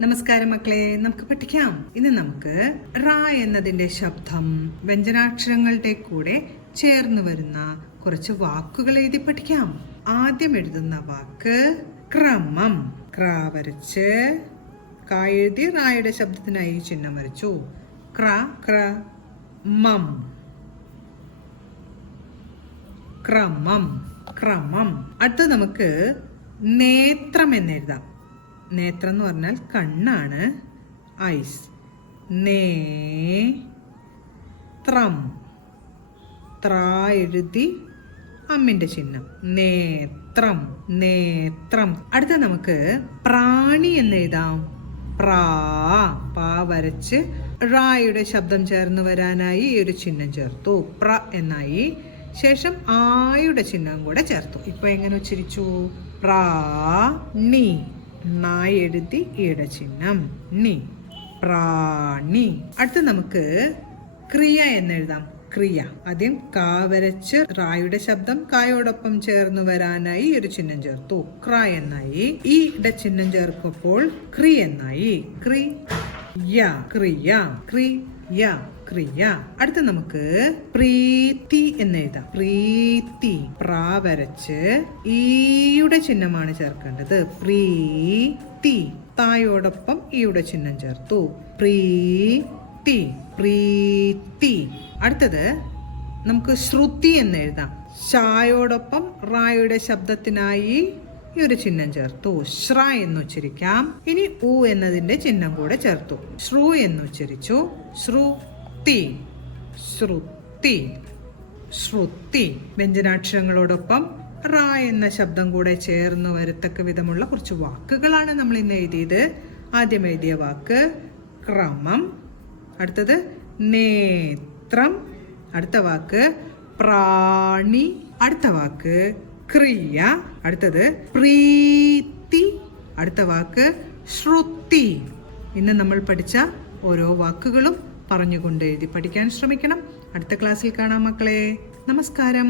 നമസ്കാരം മക്കളെ, നമുക്ക് പഠിക്കാം. ഇന്ന് നമുക്ക് റ എന്നതിന്റെ ശബ്ദം വ്യഞ്ജനാക്ഷരങ്ങളുടെ കൂടെ ചേർന്ന് വരുന്ന കുറച്ച് വാക്കുകൾ എഴുതി പഠിക്കാം. ആദ്യം എഴുതുന്ന വാക്ക് ക്രമം. ക്ര വരച്ച് ക എഴുതി റായുടെ ശബ്ദത്തിനായി ചിഹ്നം വരച്ചു. ക്ര ക്ര മം. ക്രമം ക്രമം. അടുത്ത നമുക്ക് നേത്രം എന്നെഴുതാം. നേത്രം എന്ന് പറഞ്ഞാൽ കണ്ണാണ്. ഐസ്. നേത്രം. ത്ര എഴുതി അമ്മിന്റെ ചിഹ്നം. നേത്രം നേത്രം. അടുത്ത നമുക്ക് പ്രാണി എന്നെഴുതാം. പ്രാ. പാ വരച്ച് റായുടെ ശബ്ദം ചേർന്ന് വരാനായി ഈ ഒരു ചിഹ്നം ചേർത്തു. പ്ര എന്നായി. ശേഷം ആയുടെ ചിഹ്നം കൂടെ ചേർത്തു. ഇപ്പൊ എങ്ങനെ ഉച്ചരിച്ചു? പ്രാണി. നായി എഴുതി ഈയുടെ ചിഹ്നം. നി. പ്രാണി. അടുത്ത് നമുക്ക് ക്രിയ എന്നെഴുതാം. ക്രിയ. ആദ്യം കാ വരച്ച് റായുടെ ശബ്ദം കായോടൊപ്പം ചേർന്ന് വരാനായി ഒരു ചിഹ്നം ചേർത്തു. ക്ര എന്നായി. ഈയുടെ ചിഹ്നം ചേർക്കുമ്പോൾ ക്രി എന്നായി. ക്രിയ. ക്രിയ. ക്രിയ. ക്രിയ. അടുത്ത നമുക്ക് പ്രീതി എന്നെഴുതാം. പ്രീതി. പ്രാ വരച്ച് ഈയുടെ ചിഹ്നമാണ് ചേർക്കേണ്ടത്. പ്രീതി. തായോടൊപ്പം ഈയുടെ ചിഹ്നം ചേർത്തു. പ്രീതി. പ്രീതി. അടുത്തത് നമുക്ക് ശ്രുതി എന്നെഴുതാം. ഷായോടൊപ്പം റായുടെ ശബ്ദത്തിനായി ഈ ഒരു ചിഹ്നം ചേർത്തു. ശ്ര എന്ന് ഉച്ചരിക്കാം. ഇനി ഉ എന്നതിന്റെ ചിഹ്നം കൂടെ ചേർത്തു. ശ്രു എന്ന് ഉച്ചരിച്ചു. ശ്രുതി. ശ്രുതി. ശ്രുതി. വ്യഞ്ജനാക്ഷരങ്ങളോടൊപ്പം റ എന്ന ശബ്ദം കൂടെ ചേർന്ന് വരത്തക്ക വിധമുള്ള കുറച്ച് വാക്കുകളാണ് നമ്മൾ ഇന്ന് എഴുതിയത്. ആദ്യം എഴുതിയ വാക്ക് ക്രമം. അടുത്തത് നേത്രം. അടുത്ത വാക്ക് പ്രാണി. അടുത്ത വാക്ക് ക്രിയ. അടുത്തത് പ്രീതി. അടുത്ത വാക്ക് ശ്രുതി. ഇന്ന് നമ്മൾ പഠിച്ച ഓരോ വാക്കുകളും പറഞ്ഞുകൊണ്ട് എഴുതി പഠിക്കാൻ ശ്രമിക്കണം. അടുത്ത ക്ലാസ്സിൽ കാണാം മക്കളെ. നമസ്കാരം.